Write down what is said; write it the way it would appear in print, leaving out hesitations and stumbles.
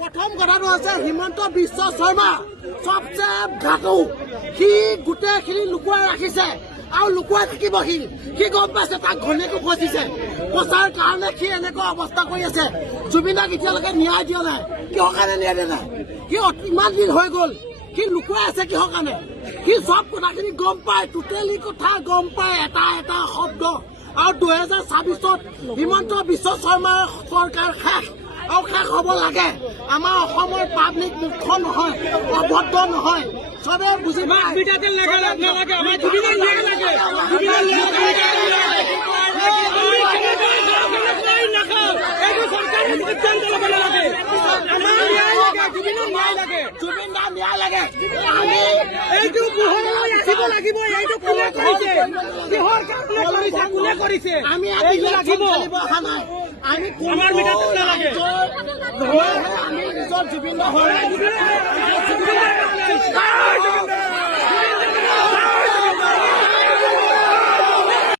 প্ৰথম কথাটো আছে হিমন্ত বিশ্ব শৰ্মা সবচে ঘাটু সি গোটেইখিনি লুকুৱাই ৰাখিছে আৰু লুকুৱাই থাকিব সি গম পাইছে তাক ঘনীয়েকো ফচিছে ফচাৰ কাৰণে সি এনেকুৱা অৱস্থা কৰি আছে জুবিনক এতিয়ালৈকে ন্যায় দিয়া নাই কিহৰ কাৰণে ন্যায় দিয়া নাই সি ইমান দিন হৈ গ'ল সি লুকুৱাই আছে কিহৰ কাৰণে সি সব কথাখিনি গম পায় টোটেলি কথা গম পায় এটা এটা শব্দ আৰু 2026 হিমন্ত বিশ্ব শৰ্মাৰ চৰকাৰ শেষ আৰু শেষ হ'ব লাগে আমাৰ অসমৰ পাব্লিক মুখ্য নহয় অভদ্ৰ নহয় চবে বুজি পায় আমি নিজৰ জুবিন